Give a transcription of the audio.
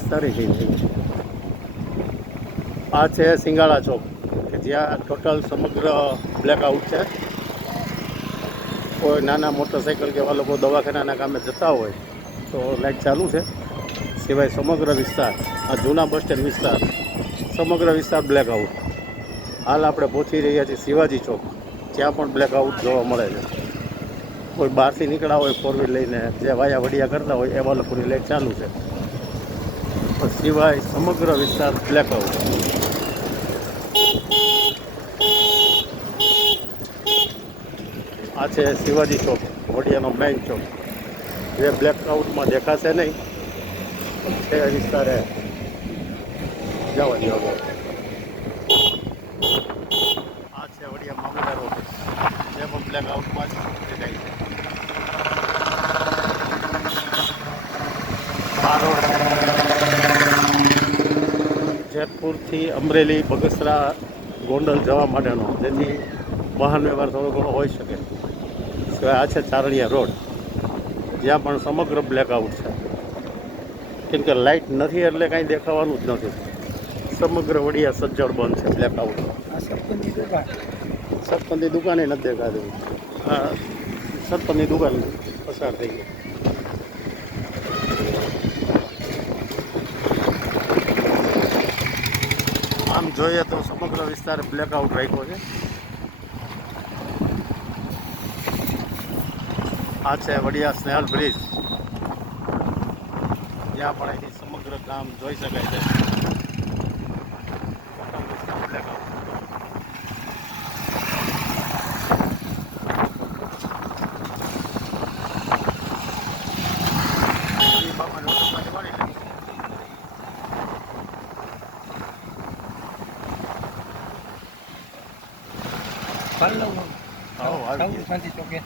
વિસ્તારે થઈ છે. આ છે સિંગાળા ચોક, કે જ્યાં ટોટલ સમગ્ર બ્લેકઆઉટ છે. કોઈ નાના મોટરસાઇકલ કે એવા લોકો દવાખાનાના કામે જતા હોય, તો લાઇટ ચાલુ છે. સિવાય સમગ્ર વિસ્તાર, આ જૂના બસ સ્ટેન્ડ વિસ્તાર, સમગ્ર વિસ્તાર બ્લેકઆઉટ હાલ આપણે પહોંચી રહ્યા છીએ શિવાજી ચોક ત્યાં પણ બ્લેકઆઉટ જોવા મળે છે. કોઈ બહારથી નીકળ્યા હોય ફોર વ્હીલ લઈને, જે વાયા વડિયા કરતા હોય એવા લોકોની લાઇટ ચાલુ છે. સિવાય સમગ્ર વિસ્તાર બ્લેકઆઉટ આ છે શિવાજી ચોક, વડિયાનો મેઇન ચોક. જે બ્લેકઆઉટમાં દેખાશે નહીં છે વિસ્તારે. જવા દો હવે. આ છે વડિયા મામલદાર ઓફિસ. જે પણ બ્લેકઆઉટમાં જ દેખાય છે. આ જેતપુરથી અમરેલી બગસરા ગોંડલ જવા માટેનો. જેથી વાહન વ્યવહાર થોડો ઘણો હોઈ શકે. સિવાય આ છે ચારણિયા રોડ. જ્યાં પણ સમગ્ર બ્લેકઆઉટ છે. કેમ કે લાઇટ નથી એટલે કાંઈ દેખાવાનું જ નથી. સમગ્ર વડિયા સજ્જડ બંધ છે બ્લેકઆઉટ સરપંચની દુકાને. નથી દેખાતી. હા સરપંચની દુકાન પસાર થઈ ગઈ. આમ જોઈએ તો સમગ્ર વિસ્તાર બ્લેકઆઉટ રાખ્યો છે. આ છે વડિયા સ્નેહલ બ્રિજ જ્યાં પણ અહીંથી સમગ્ર ગામ જોઈ શકાય છે. 三楼三楼三楼看这周边